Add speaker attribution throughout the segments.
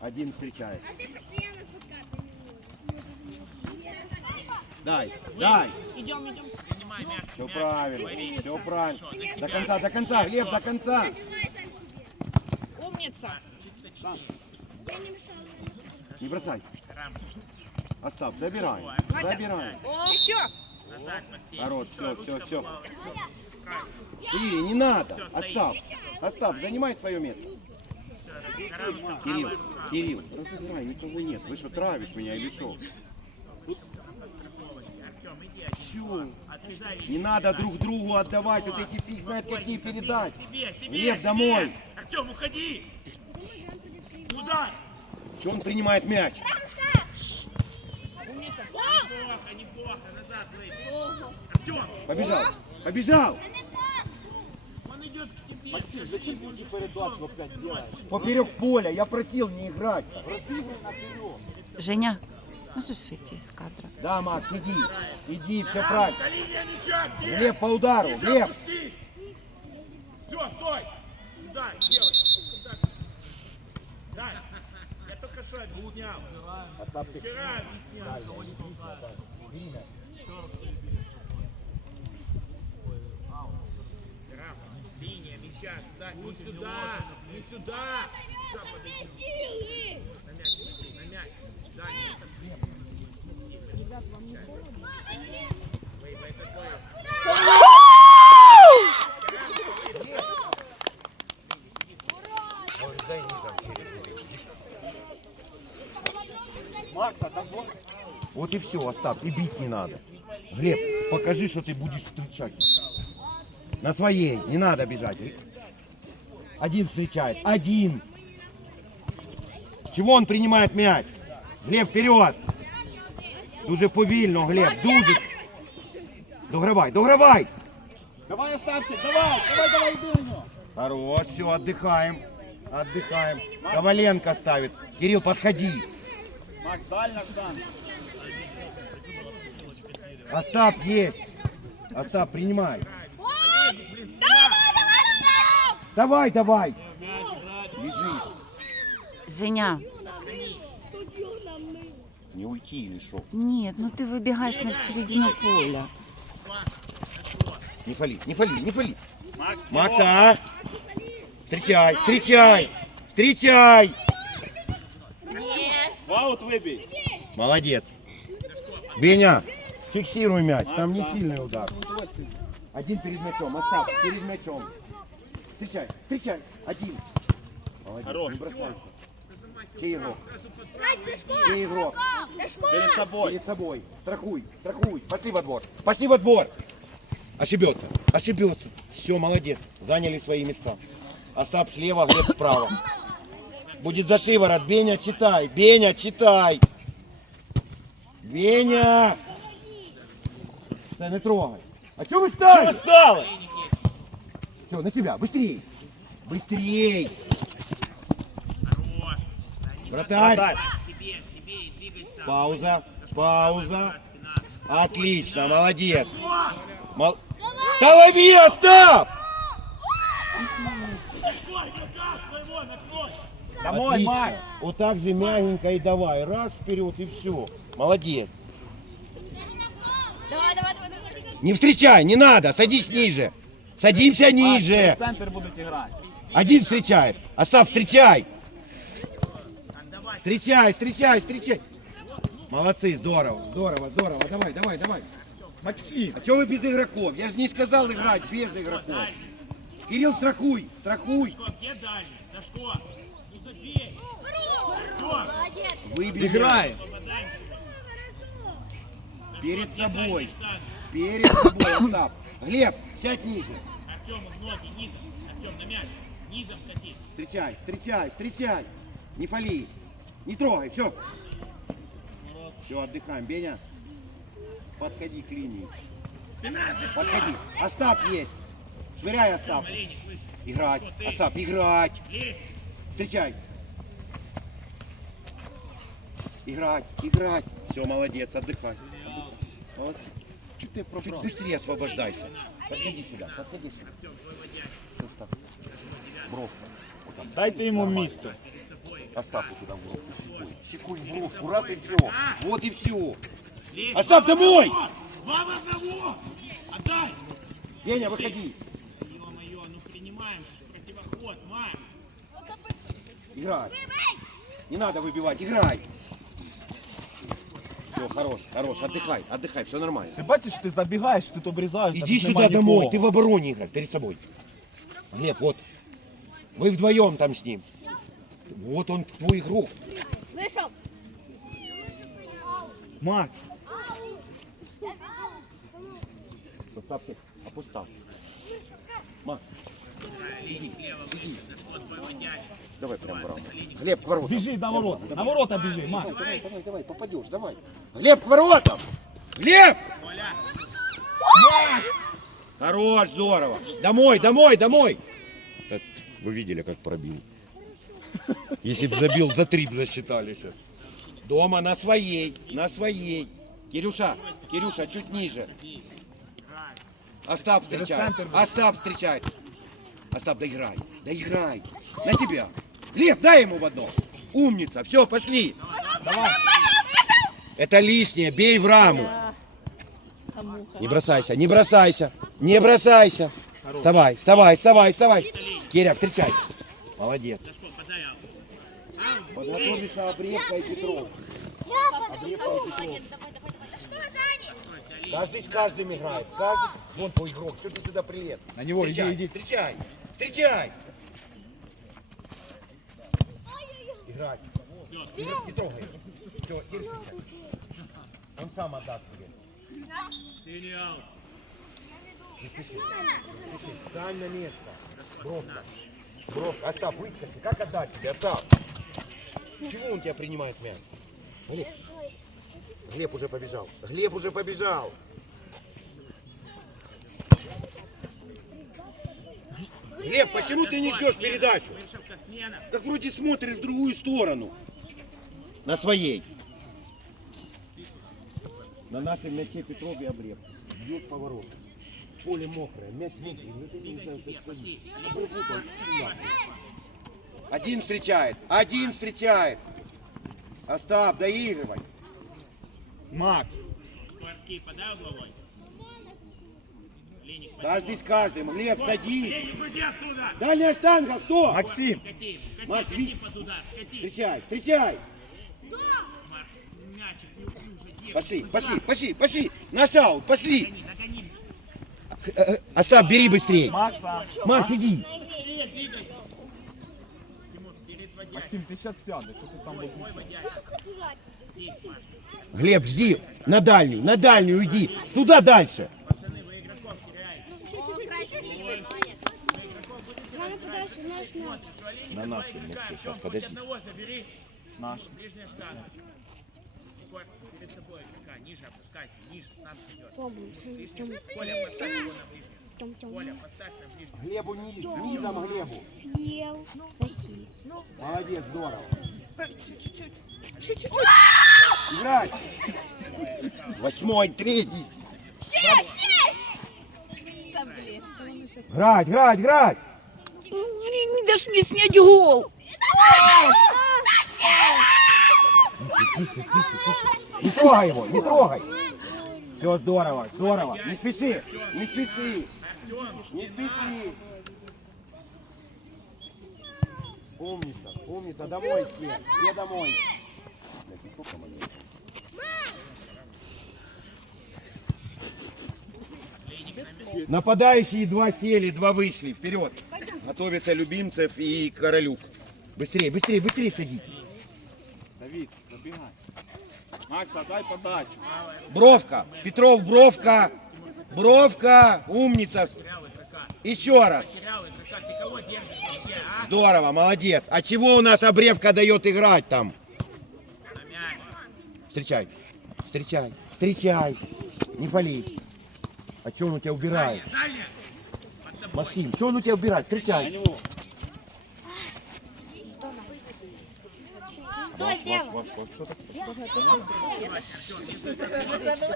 Speaker 1: Один встречает.
Speaker 2: А ты постоянно подкатываешь.
Speaker 1: Дай, дай.
Speaker 3: Идем, идем.
Speaker 4: Принимай.
Speaker 1: Все правильно, все правильно. До конца, до конца, Глеб, до конца.
Speaker 2: Давай сам себе.
Speaker 3: Умница.
Speaker 2: Не
Speaker 1: бросай. Остап, забирай. Забирай.
Speaker 3: Еще.
Speaker 1: Хорош,
Speaker 4: ручка
Speaker 1: всё.
Speaker 4: была.
Speaker 1: Шире, не надо. Остап, Остап, занимай свое место. Кирилл. Кирилл, разыграй, никого нет. Вы что, травишь меня или что?
Speaker 4: Артем, иди отсюда.
Speaker 1: Все.
Speaker 4: Отрезай
Speaker 1: Не надо друг другу отдавать вот эти фиг знает какие передачи. Глеб,
Speaker 4: себе.
Speaker 1: домой.
Speaker 4: Артем, уходи. Сюда.
Speaker 1: Че он принимает мяч?
Speaker 4: Неплохо, неплохо. Назад, Глеб. Артем,
Speaker 1: Побежал, побежал.
Speaker 4: он идет к тебе. Максим, зачем ты передачу опять делаешь?
Speaker 1: Поперек поля, я просил не играть.
Speaker 5: Женя, можешь выйти из кадра?
Speaker 1: Да, Макс, иди, иди, все правильно. Глеб по удару, Глеб.
Speaker 4: Все, стой. Сюда, делай. Дай. Я только что объяснял. Вчера объяснял. Мяча, сюда, не сюда, не сюда. Сюда подойди.
Speaker 2: Силы!
Speaker 4: На мяч, смотри, на мяч. Занят. Вэй, вэй, такое.
Speaker 1: Вот и все, Остап, и бить не надо. Глеб, покажи, что ты будешь встречать. На своей, не надо бежать. Один встречает, один. Чего он принимает мяч? Глеб, вперед! Дуже повільно, Глеб, дуже. Догравай, догравай!
Speaker 6: Давай, Остапчик, давай, давай, давай, иди на него.
Speaker 1: Хорош, все, отдыхаем. Отдыхаем. Коваленко ставит. Кирилл, подходи.
Speaker 6: Макс, встань.
Speaker 1: Остап есть. Остап, принимай. Давай, давай. Лежишь.
Speaker 5: Женя,
Speaker 1: Не уйти или что?
Speaker 5: нет, ну ты выбегаешь на середину поля.
Speaker 1: Не фали, не фали, не фали.
Speaker 4: Макс,
Speaker 1: Макса, а? Встречай, встречай, встречай.
Speaker 6: Аут выбей.
Speaker 1: Молодец. Беня, фиксируй мяч. Там не сильный удар. Один перед мячом. Остап, перед мячом. Встречай, встречай. Один. Молодец,
Speaker 6: Хорош.
Speaker 1: не бросайся. Чей игрок? Чей игрок?
Speaker 6: Перед собой.
Speaker 1: Перед собой. Страхуй, страхуй. Пошли во двор. Пошли во двор. Ошибется, ошибется. Все, молодец. Заняли свои места. Остап слева, Глеб справа. Будет за шиворот. Беня, читай. Беня, читай. Беня. Це не трогай. А что вы
Speaker 6: Чего
Speaker 1: стали? Все, на себя. Быстрей. Быстрей.
Speaker 4: Хорош.
Speaker 1: Вратарь.
Speaker 4: Себе, себе и двигайся.
Speaker 1: Пауза. Пауза. Отлично, молодец. Мол... Да лови, Остап!
Speaker 6: Домой,
Speaker 1: Отлично. Вот так же мягенько и давай. Раз вперед и все. Молодец.
Speaker 2: Давай, давай, давай, давай.
Speaker 1: Не встречай, не надо. Садись ниже. Садимся ниже.
Speaker 6: в центр будут играть.
Speaker 1: Один встречает. Остап, встречай. Встречай, встречай, встречай. Молодцы, здорово, здорово, здорово. Давай, давай, давай.
Speaker 6: Максим.
Speaker 1: А что вы без игроков? Я же не сказал играть без игроков. Кирилл, страхуй, страхуй.
Speaker 4: Где дальний? Дашко. Забей.
Speaker 1: Выбегай.
Speaker 6: Играем.
Speaker 1: Перед собой. Перед собой, Остап. Глеб, сядь ниже.
Speaker 4: Артем, в ноги, низом. Артем, на мяч. Низом кати.
Speaker 1: Встречай, встречай, встречай. Не фали. Не трогай, все. Все, отдыхаем. Беня, подходи к линии. Подходи. Остап есть. Швыряй, Остап. Играть. Остап, играть. Встречай. Играть, играть. Все, молодец, отдыхай. Молодцы.
Speaker 6: Чуть ты
Speaker 1: Чуть быстрее освобождайся. Подходи сюда, подходи сюда. Остап. Бровка.
Speaker 6: Дайте ему місто.
Speaker 1: Остап туда в бровку. Секуй. Секуй в бровку. Раз и все. Вот и все. Остап, домой!
Speaker 4: Два в одного! Отдай!
Speaker 1: Деня, выходи.
Speaker 4: Ё-моё, ну принимаем противоход, Май!
Speaker 1: Играй. Не надо выбивать, играй. Все, хорош, хорош, отдыхай, отдыхай, все нормально.
Speaker 6: Ти бачиш, ти забігаєш, тут обрізаєшся.
Speaker 1: Иди
Speaker 6: тут нема
Speaker 1: сюда домой,
Speaker 6: нікого.
Speaker 1: ты в обороне играй, перед собой. Глеб, вот. Вы вдвоем там с ним. Вот он твой игрок.
Speaker 2: Вышел.
Speaker 6: Макс,
Speaker 1: Поставьте, опустав. Ма, иди, иди. Давай прям браво. Глеб, к воротам.
Speaker 6: біжи на ворота. На ворота біжи, Макс.
Speaker 1: Давай, давай, давай, попадешь, давай. Глеб, к воротам! Глеб! Хорош, здорово. Домой, домой, домой. Так, вы видели, как пробил. Если бы забил, за три бы засчитали сейчас. Дома на своей, на своей. Кирюша, Кирюша, чуть ниже. Остап встречает. Остап встречает. Остап, доиграй, доиграй. На себя. Глеб, дай ему в одно. Умница, все, пошли. Это лишнее, бей в раму. Не бросайся, не бросайся, не бросайся. Вставай, вставай, вставай, вставай. Киря, встречай. Молодец. Подготовится Обревка и Петров. Обревка и Петров. Каждый с каждым играет. Каждый. Вон твой игрок. Что ты сюда прилет?
Speaker 6: На него иди,
Speaker 1: Встречай,
Speaker 6: иди.
Speaker 1: Встречай. Встречай. Играть. Играть, Не трогай. Все, Кир, встречай. Он сам отдаст тебе. Не спеши. Встань на место. Бровка. Бровка. Остап, выскочи. Как отдать тебе? Остап. Чего он тебя принимает мяч? Глеб. Уже побежал. Глеб уже побежал. Глеб, почему ты не ждешь передачу? Как вроде смотришь в другую сторону. На своей. На нашем мяче Петров и Обрев. Бьешь поворот. Поле мокрое, мяч мокрый. Ну. Один встречает, один встречает. Остап, доигрывай.
Speaker 6: Макс.
Speaker 4: Скворский, подай угловой. Леник,
Speaker 1: Каждый с каждым. Глеб, садись.
Speaker 4: Леник, уйди оттуда!
Speaker 1: Дальняя штанга, кто?
Speaker 6: Максим.
Speaker 4: Кати, кати,
Speaker 1: Макс,
Speaker 4: кати
Speaker 1: ви-
Speaker 4: под удар, кати!
Speaker 1: Встречай, встречай.
Speaker 4: Марк, мячик не уже.
Speaker 1: Пошли, пошли, пошли, пошли. Наш аут, пошли.
Speaker 4: Догони, догони.
Speaker 1: Остап, бери быстрее.
Speaker 6: Макса.
Speaker 1: Макс, иди.
Speaker 6: Максим, ти зараз сядеш, що ти там
Speaker 4: Ой,
Speaker 6: будеш?
Speaker 4: водящий.
Speaker 1: Глеб, жди. На дальнюю, на дальнюю иди. Туда дальше.
Speaker 4: Пацаны, вы игроков теряете.
Speaker 2: Чуть-чуть. Мама, подальше, наш наш.
Speaker 1: На нашем
Speaker 4: Артем, хоть
Speaker 1: подожди.
Speaker 4: одного забери.
Speaker 6: Наш.
Speaker 4: Ближняя штанга. Егор, перед собой игрока. Ниже опускайся, ниже, сам придет. Ближний. Коля, поставь его на ближнюю. Коля, поставь на ближнюю.
Speaker 1: Глебу низ, низом Глебу.
Speaker 2: Съел. Соси.
Speaker 1: Молодец, здорово. Играй. Восьмой, третий.
Speaker 2: Шесть, шесть! Да, блин.
Speaker 1: Грать, грать, грать.
Speaker 5: Не, не дашь мне снять гол.
Speaker 1: Тише, тише, тише. Не трогай его, не трогай. Все здорово, здорово. Не спеши, не спеши. Не спеши. Умница, умница, домой все, все домой. Нападающие два сели, два вышли. Вперед. Готовятся Любимцев и Королюк. Быстрее, быстрее, быстрее садите.
Speaker 6: Давид, забігай. Макса, дай подачу.
Speaker 1: Бровка. Петров, бровка. Бровка. Умница. Еще раз. Здорово, молодец. А чего у нас обревка дает играть там? Встречай. Встречай. Встречай. Не фали. А что он у тебя убирает? Максим, что он у тебя убирает? Встречай.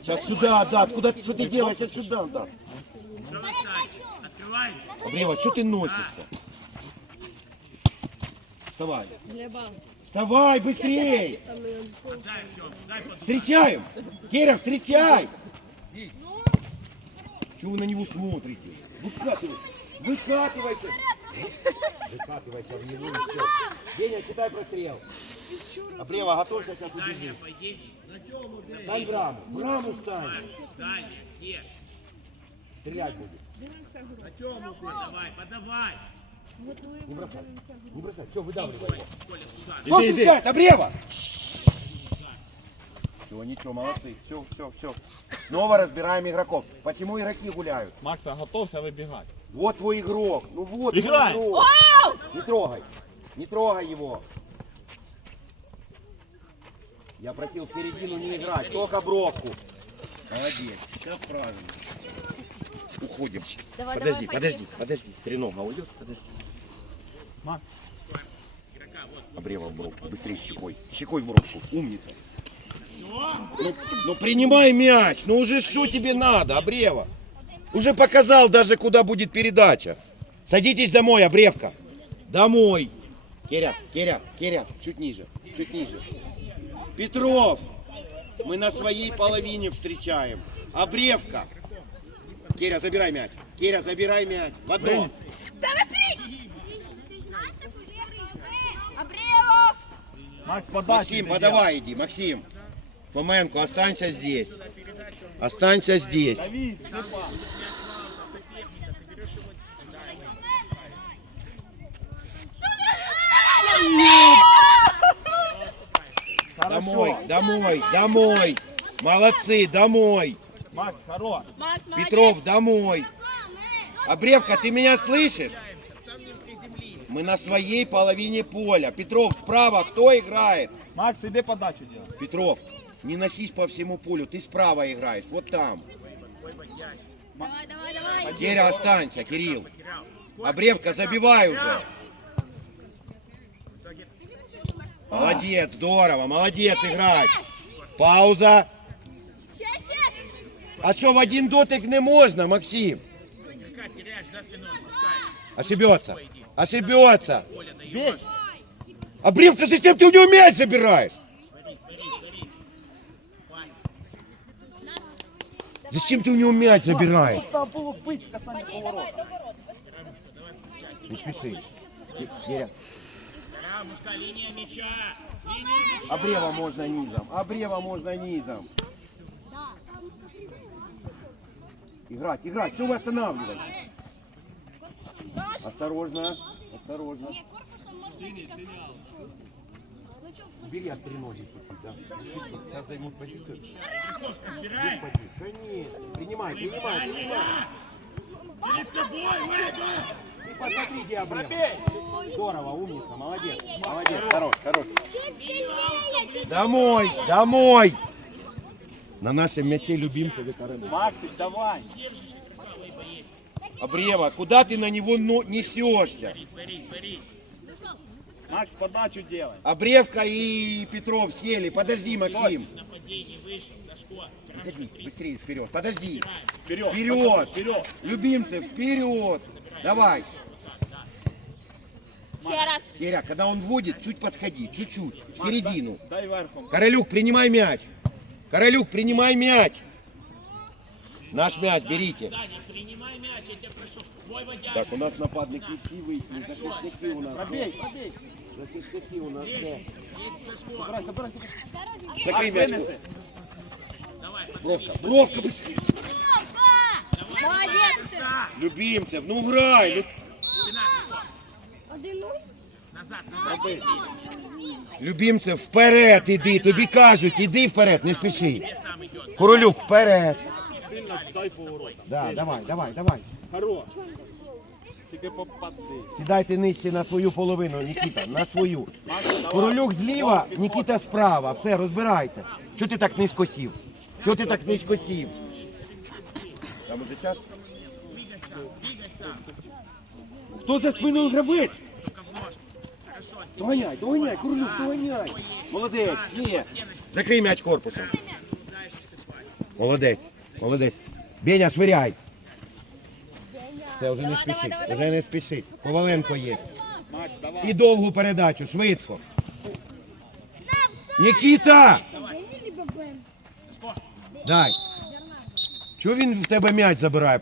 Speaker 1: Сейчас сюда, да. Откуда что ты делаешь? Сейчас сюда, да. Обрева, что ты носишься? Вставай. Вставай, быстрее!
Speaker 4: Дай
Speaker 1: Встречаем! Киря, встречай! Чего вы на него смотрите? Выкатывай! Выкатывайся! Выкатывайся в него и все. Деня, читай прострел. Обрева, готовься, сейчас
Speaker 4: дальнее
Speaker 1: убежим.
Speaker 4: падение.
Speaker 1: Стань в раму. В раму встань. Стрелять будет.
Speaker 4: Подавай, подавай.
Speaker 1: Не бросай. Не бросай. Все, выдавливай его.
Speaker 4: Коля, сюда.
Speaker 1: Кто встречает? Обрева! Все, ничего, молодцы. Все, все, все. Снова разбираем игроков. Почему игроки гуляют?
Speaker 6: Макса, готовся вибігати.
Speaker 1: Вот твой игрок. Ну вот твой
Speaker 6: Играй!
Speaker 1: игрок. Не трогай. Не трогай его. Я просил в середину не играть, только бровку. Молодец. Сейчас правильно. Уходим.
Speaker 2: Давай,
Speaker 1: подожди,
Speaker 2: давай,
Speaker 1: подожди, подожди. Тренога уйдет, подожди.
Speaker 6: Макс.
Speaker 1: Обрева в бровку. Быстрее щекой. Щекой в бровку. Умница. Ну, ну принимай мяч. Ну уже что тебе надо, Обрева? Уже показал даже, куда будет передача. Садитесь домой, Обревка. Домой. Керя, Керя, Керя, чуть ниже, чуть ниже. Петров, мы на своей половине встречаем. Обревка. Керя, забирай мяч. Керя, забирай мяч. В одно.
Speaker 2: Обревов!
Speaker 6: Макс, подачу.
Speaker 1: Максим, подавай иди, Максим. Фоменко, останься здесь. Останься здесь.
Speaker 6: Давид.
Speaker 1: Домой, домой, домой. Молодцы, домой.
Speaker 6: Макс, хорош.
Speaker 2: Макс, молодец!
Speaker 1: Петров, домой. Обревка, ты меня слышишь? Мы на своей половине поля. Петров, справа кто играет?
Speaker 6: Макс, іди подачу делай.
Speaker 1: Петров, не носись по всему полю. Ты справа играешь, вот там.
Speaker 2: Давай, давай, давай!
Speaker 1: Керя, останься, Кирилл. Обревка, забивай уже. Молодец, здорово, молодец, играть. Пауза. А что, в один дотик не можно, Максим?
Speaker 4: Пускай.
Speaker 1: Ошибется. Ошибется. Обревка, зачем ты у него мяч забираешь? Зачем ты у него мяч забираешь?
Speaker 6: Там було.
Speaker 1: Не спеши.
Speaker 4: Линия мяча. Линия мяча.
Speaker 1: Обрева можно низом. Обрева можно низом. Играть, играть. Что вы останавливаете? Осторожно. Осторожно.
Speaker 2: Корпусом можно идти как...
Speaker 1: Бери от треноги чуть-чуть, да. Сейчас займут позицию. Господи, конечно. Принимай, принимай, принимай.
Speaker 4: Перед собой, выйду.
Speaker 1: Ты посмотри, где обрев.
Speaker 6: Бей.
Speaker 1: Здорово, умница, молодец. Молодец, хорош, хорош.
Speaker 2: Чуть сильнее, чуть
Speaker 1: Домой, домой. На нашем мяче любимцы ветераны.
Speaker 6: Максик, давай.
Speaker 1: Обрева, куда ты на него несешься?
Speaker 6: Макс, подачу делай.
Speaker 1: Обревка и Петров сели. Подожди, Максим. Подожди, быстрее вперед. Подожди.
Speaker 6: Вперед.
Speaker 1: Вперед.
Speaker 6: Вперед.
Speaker 1: Любимцы, вперед. Давай.
Speaker 2: Еще раз.
Speaker 1: Киря, когда он вводит, чуть подходи, чуть-чуть, в середину. Королюк, принимай мяч. Королюк, принимай мяч. Наш мяч берите.
Speaker 4: Даня, принимай мяч, я тебя прошу. Свой водяж.
Speaker 1: Так, у нас нападники всі вийшли, захисники у нас.
Speaker 6: Пробей, пробей.
Speaker 1: Захисники у нас. де?
Speaker 6: Забирай, забирай.
Speaker 1: Закрий мяч.
Speaker 4: Давай,
Speaker 1: Бровка, бровка, быстрее.
Speaker 2: Молодец!
Speaker 1: Любимцев, ну грай. Ну.
Speaker 2: Один.
Speaker 4: Назад, назад.
Speaker 1: Любимцев, вперед іди, тобі кажуть, іди вперед, не спіши. Королюк, вперед.
Speaker 6: Дай поворот.
Speaker 1: Да, давай, давай, давай.
Speaker 6: Хорош. Тільки попади.
Speaker 1: Сідайте нижче на свою половину, Нікіта, на свою. Королюк зліва, Нікіта справа. Все, розбирайте. Чого ти так низько сів? Чого ти так низько сів? Там уже час. Хто за спиною гравець?
Speaker 4: Сильно.
Speaker 1: Доганяй, доганяй, Королюк, доганяй. Молодець, все. Закрий м'яч корпусом. Молодець, молодець. Беня, швиряй. Все, вже не спішить. вже не спіши. Коваленко є. І довгу передачу, швидко. Нікіта! Дай. Чого він в тебе м'яч забирає?